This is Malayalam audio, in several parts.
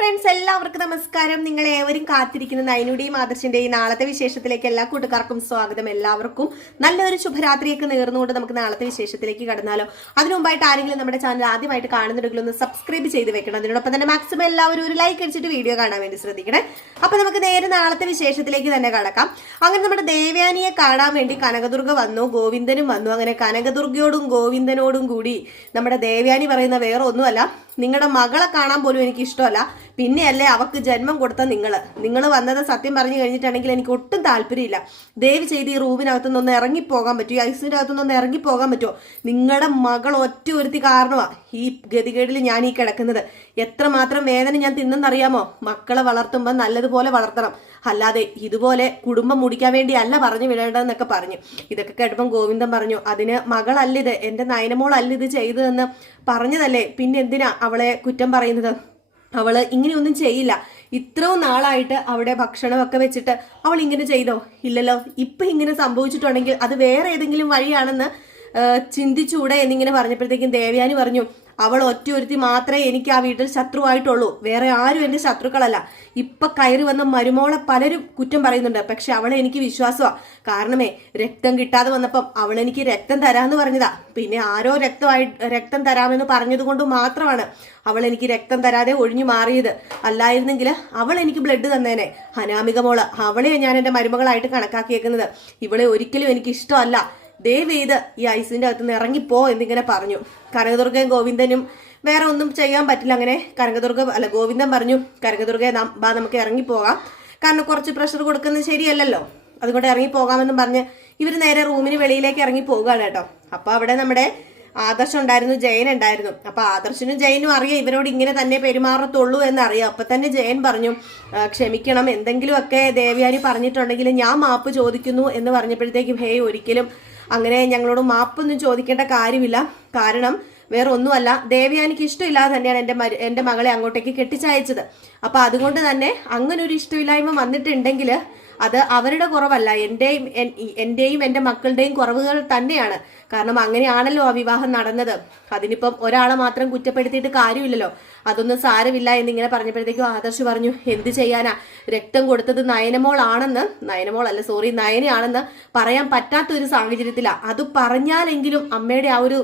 ഫ്രണ്ട്സ് എല്ലാവർക്കും നമസ്കാരം. നിങ്ങൾ ഏവരും കാത്തിരിക്കുന്ന നൈനുടെയും ആദർശിന്റെയും നാളത്തെ വിശേഷത്തിലേക്ക് എല്ലാ കൂട്ടുകാർക്കും സ്വാഗതം. എല്ലാവർക്കും നല്ലൊരു ശുഭരാത്രിയൊക്കെ നേർന്നുകൊണ്ട് നമുക്ക് നാളത്തെ വിശേഷത്തിലേക്ക് കടന്നാലോ. അതിനു മുമ്പായിട്ട് ആരെങ്കിലും നമ്മുടെ ചാനൽ ആദ്യമായിട്ട് കാണുന്നുണ്ടെങ്കിൽ ഒന്ന് സബ്സ്ക്രൈബ് ചെയ്ത് വെക്കണം. അതിനോടൊപ്പം തന്നെ മാക്സിമം എല്ലാവരും ഒരു ലൈക്ക് അടിച്ചിട്ട് വീഡിയോ കാണാൻ വേണ്ടി ശ്രദ്ധിക്കണേ. അപ്പൊ നമുക്ക് നേരെ നാളത്തെ വിശേഷത്തിലേക്ക് തന്നെ കടക്കാം. അങ്ങനെ നമ്മുടെ ദേവയാനിയെ കാണാൻ വേണ്ടി കനകദുർഗ വന്നു ഗോവിന്ദനും വന്നു. അങ്ങനെ കനകദുർഗയോടും ഗോവിന്ദനോടും കൂടി നമ്മുടെ ദേവയാനി പറയുന്ന വേറെ ഒന്നുമല്ല നിങ്ങളുടെ മകളെ കാണാൻ പോലും എനിക്ക് ഇഷ്ടമല്ല. പിന്നെയല്ലേ അവക്ക് ജന്മം കൊടുത്ത നിങ്ങൾ നിങ്ങൾ വന്നത് സത്യം പറഞ്ഞു കഴിഞ്ഞിട്ടുണ്ടെങ്കിൽ എനിക്ക് ഒട്ടും താല്പര്യമില്ല. ദയവ് ചെയ്ത് ഈ റൂമിനകത്തുനിന്ന് ഒന്ന് ഇറങ്ങിപ്പോകാൻ പറ്റുമോ ഈ ഐസിന്റെ അകത്തുനിന്ന് ഒന്ന് ഇറങ്ങിപ്പോകാൻ പറ്റുമോ? നിങ്ങളുടെ മകൾ ഒറ്റ ഒരുത്തി കാരണമാണ് ഈ ഗതികേടിൽ ഞാൻ ഈ കിടക്കുന്നത്. എത്രമാത്രം വേദന ഞാൻ തിന്നെന്നറിയാമോ? മക്കളെ വളർത്തുമ്പോൾ നല്ലതുപോലെ വളർത്തണം. അല്ലാതെ ഇതുപോലെ കുടുംബം മുടിക്കാൻ വേണ്ടി അല്ല പറഞ്ഞു വിടേണ്ടതെന്നൊക്കെ പറഞ്ഞു. ഇതൊക്കെ കേട്ടപ്പം ഗോവിന്ദൻ പറഞ്ഞു അതിന് മകളല്ലിത് എന്റെ നയനമോളല്ല ഇത് ചെയ്തതെന്ന് പറഞ്ഞതല്ലേ? പിന്നെ എന്തിനാ അവളെ കുറ്റം പറയുന്നത്? അവൾ ഇങ്ങനെയൊന്നും ചെയ്യില്ല. ഇത്രയും നാളായിട്ട് അവിടെ ഭക്ഷണമൊക്കെ വെച്ചിട്ട് അവൾ ഇങ്ങനെ ചെയ്തോ? ഇല്ലല്ലോ. ഇപ്പൊ ഇങ്ങനെ സംഭവിച്ചിട്ടുണ്ടെങ്കിൽ അത് വേറെ ഏതെങ്കിലും വഴിയാണെന്ന് ചിന്തിച്ചൂടെ എന്നിങ്ങനെ പറഞ്ഞപ്പോഴത്തേക്കും ദേവയാനി പറഞ്ഞു അവൾ ഒറ്റ ഒരുത്തി മാത്രമേ എനിക്ക് ആ വീട്ടിൽ ശത്രുവായിട്ടുള്ളൂ. വേറെ ആരും എന്റെ ശത്രുക്കളല്ല. ഇപ്പൊ കയറി വന്ന മരുമോളെ പലരും കുറ്റം പറയുന്നുണ്ട്. പക്ഷെ അവളെ എനിക്ക് വിശ്വാസമാ. കാരണമേ രക്തം കിട്ടാതെ വന്നപ്പം അവൾ എനിക്ക് രക്തം തരാന്ന് പറഞ്ഞതാ. പിന്നെ ആരോ രക്തമായി രക്തം തരാമെന്ന് പറഞ്ഞത് കൊണ്ട് മാത്രമാണ് അവൾ എനിക്ക് രക്തം തരാതെ ഒഴിഞ്ഞു മാറിയത്. അല്ലായിരുന്നെങ്കിൽ അവൾ എനിക്ക് ബ്ലഡ് തന്നേനെ. അനാമിക മോൾ അവളെ ഞാൻ എന്റെ മരുമകളായിട്ട് കണക്കാക്കിയേക്കുന്നത്. ഇവളെ ഒരിക്കലും എനിക്ക് ഇഷ്ടമല്ല ദയവ് ചെയ്ത് ഈ ഐസിന്റെ അകത്ത് നിന്ന് ഇറങ്ങിപ്പോ എന്നിങ്ങനെ പറഞ്ഞു. കനകദുർഗയും ഗോവിന്ദനും വേറെ ഒന്നും ചെയ്യാൻ പറ്റില്ല അങ്ങനെ. കനകദുർഗ അല്ല ഗോവിന്ദൻ പറഞ്ഞു കനകദുർഗയെ ബാ നമുക്ക് ഇറങ്ങിപ്പോകാം കാരണം കുറച്ച് പ്രഷർ കൊടുക്കുന്നത് ശരിയല്ലല്ലോ. അതുകൊണ്ട് ഇറങ്ങിപ്പോകാമെന്നും പറഞ്ഞ് ഇവർ നേരെ റൂമിന് വെളിയിലേക്ക് ഇറങ്ങി പോകുകയാണ് കേട്ടോ. അപ്പൊ അവിടെ നമ്മുടെ ആദർശം ഉണ്ടായിരുന്നു ജയൻ ഉണ്ടായിരുന്നു. അപ്പൊ ആദർശനും ജയനും അറിയാം ഇവരോട് ഇങ്ങനെ തന്നെ പെരുമാറത്തുള്ളൂ എന്നറിയാം. അപ്പൊ തന്നെ ജയൻ പറഞ്ഞു "ആ, ക്ഷമിക്കണം. എന്തെങ്കിലുമൊക്കെ ദേവയാനി പറഞ്ഞിട്ടുണ്ടെങ്കിൽ ഞാൻ മാപ്പ് ചോദിക്കുന്നു എന്ന് പറഞ്ഞപ്പോഴത്തേക്കും ഹേയ് ഒരിക്കലും അങ്ങനെ ഞങ്ങളോട് മാപ്പൊന്നും ചോദിക്കേണ്ട കാര്യമില്ല. കാരണം വേറെ ഒന്നുമല്ല ദേവയാനിക്ക് ഇഷ്ടമില്ലാതെ തന്നെയാണ് എന്റെ എന്റെ മകളെ അങ്ങോട്ടേക്ക് കെട്ടിച്ചയച്ചത്. അപ്പോൾ അതുകൊണ്ട് തന്നെ അങ്ങനെ ഒരു ഇഷ്ടമില്ലായ്മ വന്നിട്ടുണ്ടെങ്കിൽ അത് അവരുടെ കുറവല്ല. എന്റെയും എന്റെയും എന്റെ മക്കളുടെയും കുറവുകൾ തന്നെയാണ്. കാരണം അങ്ങനെയാണല്ലോ ആ വിവാഹം നടന്നത്. അതിനിപ്പം ഒരാളെ മാത്രം കുറ്റപ്പെടുത്തിയിട്ട് കാര്യമില്ലല്ലോ. അതൊന്നും സാരമില്ല എന്നിങ്ങനെ പറഞ്ഞപ്പോഴത്തേക്കും ആദർശ് പറഞ്ഞു എന്ത് ചെയ്യാനാ? രക്തം കൊടുത്തത് നയനമോളാണെന്ന്. നയനമോൾ അല്ല സോറി നയനയാണെന്ന് പറയാൻ പറ്റാത്ത ഒരു സാഹചര്യത്തിലാണ് അത് പറഞ്ഞാലെങ്കിലും അമ്മയുടെ ആ ഒരു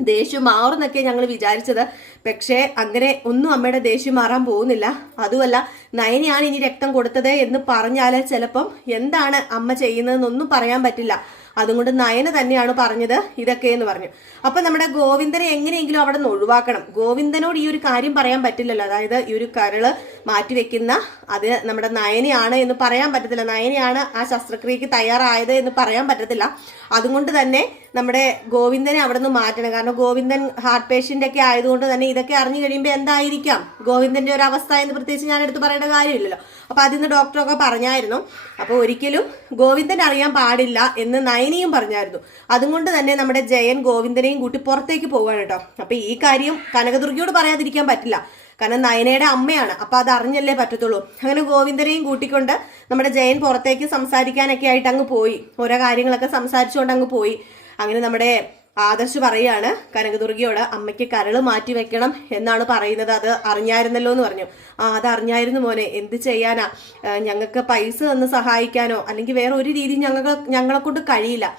ദേഷ്യം മാറുന്നൊക്കെ ഞങ്ങൾ വിചാരിച്ചത്. പക്ഷേ അങ്ങനെ ഒന്നും അമ്മയുടെ ദേഷ്യം മാറാൻ പോകുന്നില്ല. അതുമല്ല നയനയാണ് ഇനി രക്തം കൊടുത്തത് എന്ന് പറഞ്ഞാൽ ചിലപ്പം എന്താണ് അമ്മ ചെയ്യുന്നതെന്നൊന്നും പറയാൻ പറ്റില്ല. അതുകൊണ്ട് നയന തന്നെയാണ് പറഞ്ഞത് ഇതൊക്കെ എന്ന് പറഞ്ഞു. അപ്പൊ നമ്മുടെ ഗോവിന്ദനെ എങ്ങനെയെങ്കിലും അവിടെ നിന്ന് ഒഴിവാക്കണം. ഗോവിന്ദനോട് ഈ ഒരു കാര്യം പറയാൻ പറ്റില്ലല്ലോ. അതായത് ഈ ഒരു കരൾ മാറ്റിവെക്കുന്ന അത് നമ്മുടെ നയനയാണ് എന്ന് പറയാൻ പറ്റത്തില്ല. നയനയാണ് ആ ശസ്ത്രക്രിയക്ക് തയ്യാറായത് എന്ന് പറയാൻ പറ്റത്തില്ല. അതുകൊണ്ട് തന്നെ നമ്മുടെ ഗോവിന്ദനെ അവിടെ നിന്ന് മാറ്റണം. കാരണം ഗോവിന്ദൻ ഹാർട്ട് പേഷ്യന്റ് ഒക്കെ ആയതുകൊണ്ട് തന്നെ ഇതൊക്കെ അറിഞ്ഞു കഴിയുമ്പോൾ എന്തായിരിക്കാം ഗോവിന്ദന്റെ ഒരു അവസ്ഥ എന്ന് പ്രത്യേകിച്ച് ഞാൻ എടുത്ത് പറയേണ്ട കാര്യമില്ലല്ലോ. അപ്പൊ അതിന്ന് ഡോക്ടറൊക്കെ പറഞ്ഞായിരുന്നു. അപ്പോൾ ഒരിക്കലും ഗോവിന്ദൻ അറിയാൻ പാടില്ല എന്ന് നയനിയും പറഞ്ഞായിരുന്നു. അതുകൊണ്ട് തന്നെ നമ്മുടെ ജയൻ ഗോവിന്ദനെയും കൂട്ടി പുറത്തേക്ക് പോവുകയാണ് കേട്ടോ. അപ്പൊ ഈ കാര്യം കനകദുർഗിയോട് പറയാതിരിക്കാൻ പറ്റില്ല. കാരണം നയനയുടെ അമ്മയാണ്. അപ്പൊ അത് അറിഞ്ഞല്ലേ പറ്റത്തുള്ളൂ. അങ്ങനെ ഗോവിന്ദനെയും കൂട്ടിക്കൊണ്ട് നമ്മുടെ ജയൻ പുറത്തേക്ക് സംസാരിക്കാനൊക്കെ ആയിട്ട് അങ്ങ് പോയി. ഓരോ കാര്യങ്ങളൊക്കെ സംസാരിച്ചുകൊണ്ട് അങ്ങ് പോയി. അങ്ങനെ നമ്മുടെ ആദർശ് പറയാണ് കനകദുർഗയോട് അമ്മയ്ക്ക് കരൾ മാറ്റി വെക്കണം എന്നാണ് പറയുന്നത്. അത് അറിഞ്ഞായിരുന്നല്ലോ എന്ന് പറഞ്ഞു. ആ അത് അറിഞ്ഞായിരുന്നു മോനെ. എന്ത് ചെയ്യാനാ? ഞങ്ങൾക്ക് പൈസ തന്ന് സഹായിക്കാനോ? അല്ലെങ്കിൽ വേറെ ഒരു രീതി ഞങ്ങൾക്ക് ഞങ്ങളെ കൊണ്ട് കഴിയില്ല.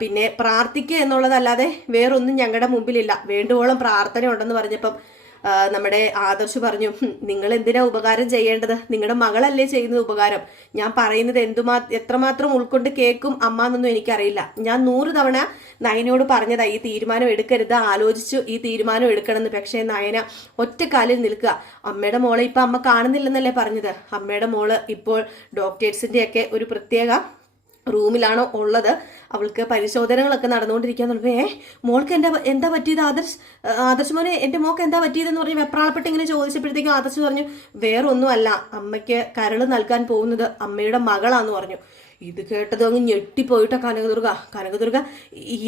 പിന്നെ പ്രാർത്ഥിക്കുക എന്നുള്ളതല്ലാതെ വേറൊന്നും ഞങ്ങളുടെ മുമ്പിലില്ല. വേണ്ടുവോളം പ്രാർത്ഥന ഉണ്ടെന്ന് പറഞ്ഞപ്പം നമ്മുടെ ആദർശ് പറഞ്ഞു നിങ്ങൾ എന്തിനാ ഉപകാരം ചെയ്യേണ്ടത്? നിങ്ങളുടെ മകളല്ലേ ചെയ്യുന്നത് ഉപകാരം? ഞാൻ പറയുന്നത് എന്തുമാ എത്രമാത്രം ഉൾക്കൊണ്ട് കേൾക്കും അമ്മ എന്നൊന്നും എനിക്കറിയില്ല. ഞാൻ നൂറ് തവണ നയനോട് പറഞ്ഞതാ ഈ തീരുമാനം എടുക്കരുത് ആലോചിച്ചു ഈ തീരുമാനം എടുക്കണമെന്ന്. പക്ഷേ നയന ഒറ്റക്കാലിൽ നിൽക്കുക. അമ്മയുടെ മോളെ ഇപ്പൊ അമ്മ കാണുന്നില്ലെന്നല്ലേ പറഞ്ഞത്? അമ്മയുടെ മോൾ ഇപ്പോൾ ഡോക്ടേഴ്സിന്റെയൊക്കെ ഒരു പ്രത്യേക റൂമിലാണോ ഉള്ളത്? അവൾക്ക് പരിശോധനകളൊക്കെ നടന്നുകൊണ്ടിരിക്കാൻ ഏ മോൾക്ക് എന്താ എന്താ പറ്റിയത് ആദർശ്? ആദർശ് മോനെ എന്റെ മോൾക്ക് എന്താ പറ്റിയതെന്ന് പറഞ്ഞ് വെപ്രാളപ്പെട്ട് ഇങ്ങനെ ചോദിച്ചപ്പോഴത്തേക്കും ആദർശ് പറഞ്ഞു വേറെ ഒന്നുമല്ല അമ്മയ്ക്ക് കരൾ നൽകാൻ പോകുന്നത് അമ്മയുടെ മകളാന്ന് പറഞ്ഞു. ഇത് കേട്ടതും അങ്ങ് ഞെട്ടിപ്പോയിട്ട കനകദുർഗ. കനകദുർഗ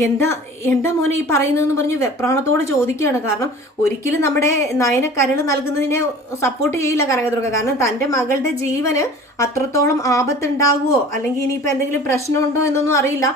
എന്താ എന്താ മോനെ ഈ പറയുന്നതെന്ന് പറഞ്ഞ് വെപ്രാണത്തോടെ ചോദിക്കുകയാണ്. കാരണം ഒരിക്കലും നമ്മുടെ നയന കരൾ നൽകുന്നതിനെ സപ്പോർട്ട് ചെയ്യില്ല കനകദുർഗ. കാരണം തന്റെ മകളുടെ ജീവന് അത്രത്തോളം ആപത്തുണ്ടാകുമോ അല്ലെങ്കിൽ ഇനിയിപ്പോ എന്തെങ്കിലും പ്രശ്നമുണ്ടോ എന്നൊന്നും അറിയില്ല.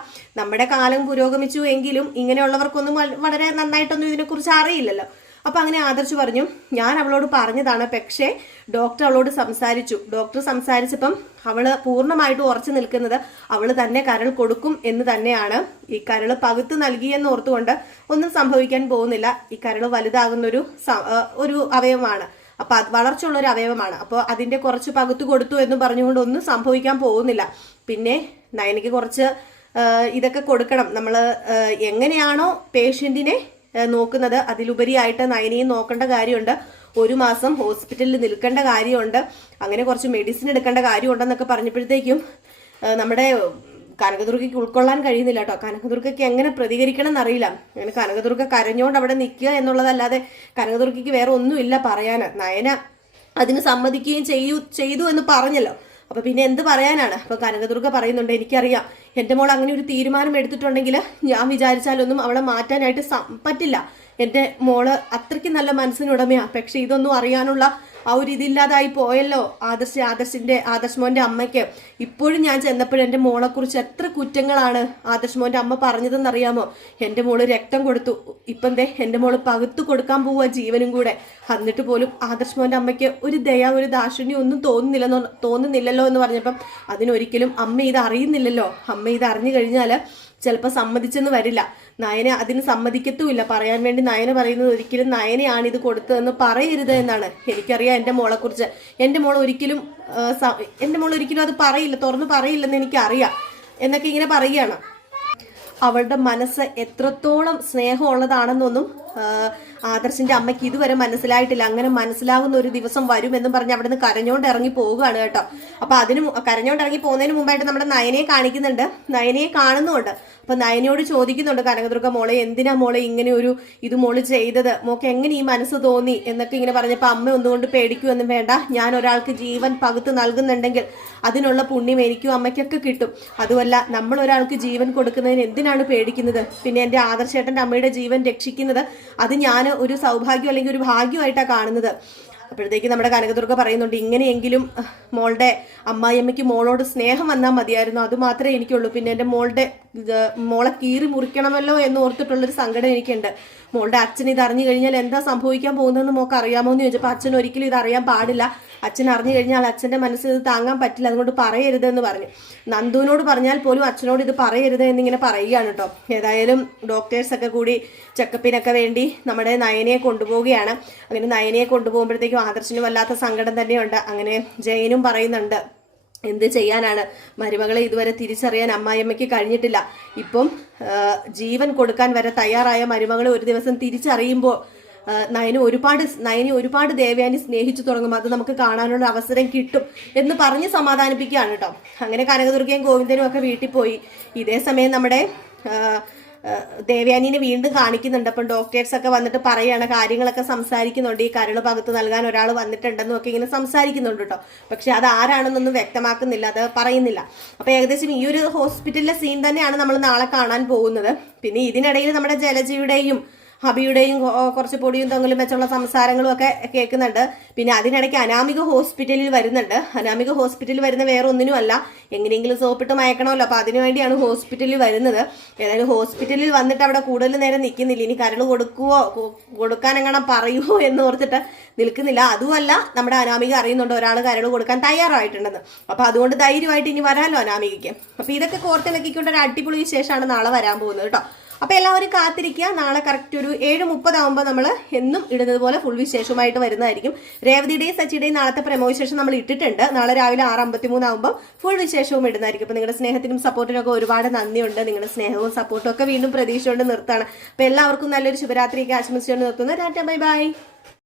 നമ്മുടെ കാലം പുരോഗമിച്ചു എങ്കിലും ഇങ്ങനെയുള്ളവർക്കൊന്നും വളരെ നന്നായിട്ടൊന്നും ഇതിനെക്കുറിച്ച് അറിയില്ലല്ലോ. അപ്പൊ അങ്ങനെ ആദർശ് പറഞ്ഞു ഞാൻ അവളോട് പറഞ്ഞതാണ് പക്ഷേ ഡോക്ടർ അവളോട് സംസാരിച്ചു. ഡോക്ടർ സംസാരിച്ചപ്പം അവൾ പൂർണമായിട്ട് ഉറച്ചു നിൽക്കുന്നത് അവൾ തന്നെ കരൾ കൊടുക്കും എന്ന് തന്നെയാണ്. ഈ കരൾ പകുത്ത് നൽകിയെന്ന് ഓർത്തുകൊണ്ട് ഒന്നും സംഭവിക്കാൻ പോകുന്നില്ല. ഈ കരൾ വലുതാകുന്ന ഒരു അവയവമാണ്. അപ്പൊ വളർച്ചയുള്ള ഒരു അവയവമാണ്. അപ്പോൾ അതിന്റെ കുറച്ച് പകുത്തു കൊടുത്തു എന്ന് പറഞ്ഞുകൊണ്ട് ഒന്നും സംഭവിക്കാൻ പോകുന്നില്ല. പിന്നെ നയനയ്ക്ക് കുറച്ച് ഇതൊക്കെ കൊടുക്കണം. നമ്മൾ എങ്ങനെയാണോ പേഷ്യന്റിനെ നോക്കുന്നത്. അതിലുപരിയായിട്ട് നയനയും നോക്കേണ്ട കാര്യമുണ്ട്. ഒരു മാസം ഹോസ്പിറ്റലിൽ നിൽക്കേണ്ട കാര്യമുണ്ട്. അങ്ങനെ കുറച്ച് മെഡിസിൻ എടുക്കേണ്ട കാര്യമുണ്ടെന്നൊക്കെ പറഞ്ഞപ്പോഴത്തേക്കും നമ്മുടെ കനകദുർഗയ്ക്ക് ഉൾക്കൊള്ളാൻ കഴിയുന്നില്ല കേട്ടോ. കനകദുർഗയ്ക്ക് എങ്ങനെ പ്രതികരിക്കണം എന്നറിയില്ല. അങ്ങനെ കനകദുർഗ കരഞ്ഞോണ്ട് അവിടെ നിൽക്കുക എന്നുള്ളതല്ലാതെ കനകദുർഗയ്ക്ക് വേറെ ഒന്നുമില്ല പറയാൻ. നയന അതിന് സമ്മതിക്കുകയും ചെയ്യൂ ചെയ്തു എന്ന് പറഞ്ഞല്ലോ. അപ്പൊ പിന്നെ എന്ത് പറയാനാണ്? അപ്പൊ കനകദുർഗ പറയുന്നുണ്ട് എനിക്കറിയാം. എന്റെ മോൾ അങ്ങനെ ഒരു തീരുമാനം എടുത്തിട്ടുണ്ടെങ്കിൽ ഞാൻ വിചാരിച്ചാലൊന്നും അവളെ മാറ്റാനായിട്ട് പറ്റില്ല. എന്റെ മോൾ അത്രയ്ക്ക് നല്ല മനസ്സിനുടമയാണ് പക്ഷെ ഇതൊന്നും അറിയാനുള്ള ആ ഒരു ഇതില്ലാതായി പോയല്ലോ ആദർശ് ആദർശിന്റെ ആദർശ് മോന്റെ അമ്മയ്ക്ക്. ഇപ്പോഴും ഞാൻ ചെന്നപ്പോഴും എന്റെ മോളെ കുറിച്ച് എത്ര കുറ്റങ്ങളാണ് ആദർശ് മോന്റെ അമ്മ പറഞ്ഞതെന്ന് അറിയാമോ എന്റെ മോൾ രക്തം കൊടുത്തു. ഇപ്പം ദേ എന്റെ മോൾ പകുത്തു കൊടുക്കാൻ പോവുക ജീവനും കൂടെ. എന്നിട്ട് പോലും ആദർശ് മോന്റെ അമ്മയ്ക്ക് ഒരു ദയ ഒരു ദാക്ഷിണ്യം ഒന്നും തോന്നുന്നില്ലെന്നോ തോന്നുന്നില്ലല്ലോ എന്ന് പറഞ്ഞപ്പം അതിനൊരിക്കലും അമ്മ ഇത് അറിയുന്നില്ലല്ലോ. അമ്മ ഇത് അറിഞ്ഞു കഴിഞ്ഞാൽ ചിലപ്പോൾ സമ്മതിച്ചെന്ന് വരില്ല. നയന അതിന് സമ്മതിക്കത്തുമില്ല. പറയാൻ വേണ്ടി നയന പറയുന്നത് ഒരിക്കലും നയനയാണ് ഇത് കൊടുത്തതെന്ന് പറയരുത് എന്നാണ്. എനിക്കറിയാം എന്റെ മോളെക്കുറിച്ച്. എന്റെ മോൾ ഒരിക്കലും എന്റെ മോൾ ഒരിക്കലും അത് പറയില്ല തുറന്ന് പറയില്ലെന്ന് എനിക്കറിയാം എന്നൊക്കെ ഇങ്ങനെ പറയുകയാണ്. അവളുടെ മനസ്സ് എത്രത്തോളം സ്നേഹമുള്ളതാണെന്നൊന്നും ആദർശിന്റെ അമ്മയ്ക്ക് ഇതുവരെ മനസ്സിലായിട്ടില്ല. അങ്ങനെ മനസ്സിലാകുന്ന ഒരു ദിവസം വരുമെന്നും പറഞ്ഞ് അവിടെ നിന്ന് കരഞ്ഞോണ്ട് ഇറങ്ങി പോവുകയാണ് കേട്ടോ. അപ്പൊ അതിന് കരഞ്ഞോണ്ട് ഇറങ്ങി പോകുന്നതിന് മുമ്പായിട്ട് നമ്മുടെ നയനയെ കാണിക്കുന്നുണ്ട്. നയനയെ കാണുന്നുണ്ട്. അപ്പൊ നയനയോട് ചോദിക്കുന്നുണ്ട് കനകദുർഗ മോളെ എന്തിനാ മോളെ ഇങ്ങനെ ഒരു ഇത് മോൾ ചെയ്തത്? മോക്ക് എങ്ങനെ ഈ മനസ്സ് തോന്നി? എന്നൊക്കെ ഇങ്ങനെ പറഞ്ഞപ്പോ അമ്മ ഒന്നുകൊണ്ട് പേടിക്കുമെന്നും വേണ്ട. ഞാൻ ഒരാൾക്ക് ജീവൻ പകുത്ത് നൽകുന്നുണ്ടെങ്കിൽ അതിനുള്ള പുണ്യം എനിക്കും അമ്മയ്ക്കൊക്കെ കിട്ടും. അതുമല്ല നമ്മൾ ഒരാൾക്ക് ജീവൻ കൊടുക്കുന്നതിന് എന്തിനാണ് പേടിക്കുന്നത്? പിന്നെ എന്റെ ആദർശേട്ടന്റെ അമ്മയുടെ ജീവൻ രക്ഷിക്കുന്നത് അത് ഞാൻ ഒരു സൗഭാഗ്യം അല്ലെങ്കിൽ ഒരു ഭാഗ്യമായിട്ടാണ് കാണുന്നത്. അപ്പോഴത്തേക്ക് നമ്മുടെ കനകദുർഗ പറയുന്നുണ്ട് ഇങ്ങനെയെങ്കിലും മോളുടെ അമ്മായിയമ്മയ്ക്ക് മോളോട് സ്നേഹം വന്നാൽ മതിയായിരുന്നു. അത് മാത്രമേ എനിക്കുള്ളൂ. പിന്നെ എന്റെ മോളുടെ മോളെ കീറി മുറിക്കണമല്ലോ എന്ന് ഓർത്തിട്ടുള്ളൊരു സങ്കടം എനിക്കുണ്ട്. മോളുടെ അച്ഛൻ ഇത് അറിഞ്ഞു കഴിഞ്ഞാൽ എന്താ സംഭവിക്കാൻ പോകുന്നതെന്ന് മോക്ക് അറിയാമോ എന്ന് ചോദിച്ചപ്പോൾ അച്ഛൻ ഒരിക്കലും ഇത് അറിയാൻ പാടില്ല. അച്ഛൻ അറിഞ്ഞു കഴിഞ്ഞാൽ അച്ഛന്റെ മനസ്സിൽ ഇത് താങ്ങാൻ പറ്റില്ല. അതുകൊണ്ട് പറയരുതെന്ന് പറഞ്ഞു. നന്ദുവിനോട് പറഞ്ഞാൽ പോലും അച്ഛനോട് ഇത് പറയരുത് എന്നിങ്ങനെ പറയുകയാണ് കേട്ടോ. ഏതായാലും ഡോക്ടേഴ്സൊക്കെ കൂടി ചെക്കപ്പിനൊക്കെ വേണ്ടി നമ്മുടെ നയനയെ കൊണ്ടുപോവുകയാണ്. അങ്ങനെ നയനയെ കൊണ്ടുപോകുമ്പോഴത്തേക്കും ആദർശിന് വല്ലാത്ത സങ്കടം തന്നെയുണ്ട്. അങ്ങനെ ജയനും പറയുന്നുണ്ട് എന്ത് ചെയ്യാനാണ്? മരുമകളെ ഇതുവരെ തിരിച്ചറിയാൻ അമ്മായിയമ്മയ്ക്ക് കഴിഞ്ഞിട്ടില്ല. ഇപ്പം ജീവൻ കൊടുക്കാൻ വരെ തയ്യാറായ മരുമകളെ ഒരു ദിവസം തിരിച്ചറിയുമ്പോൾ നയന് ഒരുപാട് നയനെ ഒരുപാട് ദേവയാനി സ്നേഹിച്ചു തുടങ്ങും. അത് നമുക്ക് കാണാനുള്ള അവസരം കിട്ടും എന്ന് പറഞ്ഞ് സമാധാനിപ്പിക്കുകയാണ് കേട്ടോ അങ്ങനെ കനകദുർഗയും ഗോവിന്ദനും ഒക്കെ വീട്ടിൽ പോയി. ഇതേ സമയം നമ്മുടെ ദേവയാനിനെ വീണ്ടും കാണിക്കുന്നുണ്ട്. അപ്പം ഡോക്ടേഴ്സ് ഒക്കെ വന്നിട്ട് പറയുകയാണ് കാര്യങ്ങളൊക്കെ സംസാരിക്കുന്നുണ്ട്. ഈ കരൾ പകുത്ത് നൽകാൻ ഒരാൾ വന്നിട്ടുണ്ടെന്നും ഒക്കെ ഇങ്ങനെ സംസാരിക്കുന്നുണ്ട് കേട്ടോ പക്ഷെ അത് ആരാണെന്നൊന്നും വ്യക്തമാക്കുന്നില്ല അത് പറയുന്നില്ല. അപ്പൊ ഏകദേശം ഈ ഒരു ഹോസ്പിറ്റലിലെ സീൻ തന്നെയാണ് നമ്മൾ നാളെ കാണാൻ പോകുന്നത്. പിന്നെ ഇതിനിടയിൽ നമ്മുടെ ജലജയുടെയും ഹബിയുടെയും കുറച്ച് പൊടിയും തൊങ്ങലും വെച്ചുള്ള സംസാരങ്ങളും ഒക്കെ കേൾക്കുന്നുണ്ട്. പിന്നെ അതിനിടയ്ക്ക് അനാമിക ഹോസ്പിറ്റലിൽ വരുന്നുണ്ട്. അനാമിക ഹോസ്പിറ്റലിൽ വരുന്ന വേറെ ഒന്നിനും അല്ല എങ്ങനെയെങ്കിലും സോപ്പിട്ട് മയക്കണമല്ലോ. അപ്പൊ അതിനുവേണ്ടിയാണ് ഹോസ്പിറ്റലിൽ വരുന്നത്. ഏതായാലും ഹോസ്പിറ്റലിൽ വന്നിട്ട് അവിടെ കൂടുതൽ നേരം നിൽക്കുന്നില്ല. ഇനി കരൾ കൊടുക്കുവോ? കൊടുക്കാൻ എങ്ങനെ പറയുമോ എന്ന് ഓർത്തിട്ട് നിൽക്കുന്നില്ല. അതുമല്ല നമ്മുടെ അനാമിക അറിയുന്നുണ്ട് ഒരാൾ കരൾ കൊടുക്കാൻ തയ്യാറായിട്ടുണ്ടെന്ന്. അപ്പൊ അതുകൊണ്ട് ധൈര്യമായിട്ട് ഇനി വരാമല്ലോ അനാമികയ്ക്ക്. അപ്പൊ ഇതൊക്കെ കോർത്തിണക്കിക്കൊണ്ട് ഒരു അടിപൊളി വിശേഷമാണ് നാളെ വരാൻ പോകുന്നത് കേട്ടോ. അപ്പൊ എല്ലാവരും കാത്തിരിക്കുക. നാളെ കറക്റ്റ് ഒരു ഏഴ് മുപ്പതാകുമ്പോൾ നമ്മൾ എന്നും ഇടുന്നത് പോലെ ഫുൾ വിശേഷമായിട്ട് വരുന്നതായിരിക്കും. രേവതിയുടെയും സച്ചിയുടെയും നാളത്തെ പ്രമോ നമ്മൾ ഇട്ടിട്ടുണ്ട്. നാളെ രാവിലെ ആറ് അമ്പത്തി മൂന്നാകുമ്പോൾ ഫുൾ വിശേഷവും ഇടുന്നതായിരിക്കും. അപ്പോൾ നിങ്ങളുടെ സ്നേഹത്തിനും സപ്പോർട്ടിനും ഒക്കെ ഒരുപാട് നന്ദിയുണ്ട്. നിങ്ങളുടെ സ്നേഹവും സപ്പോർട്ടും ഒക്കെ വീണ്ടും പ്രതീക്ഷയുണ്ട് നിർത്താണ്. അപ്പോൾ എല്ലാവർക്കും നല്ലൊരു ശുഭരാത്രിയൊക്കെ ആശംസിച്ചുകൊണ്ട് നിർത്തുന്നു. Tata bye bye.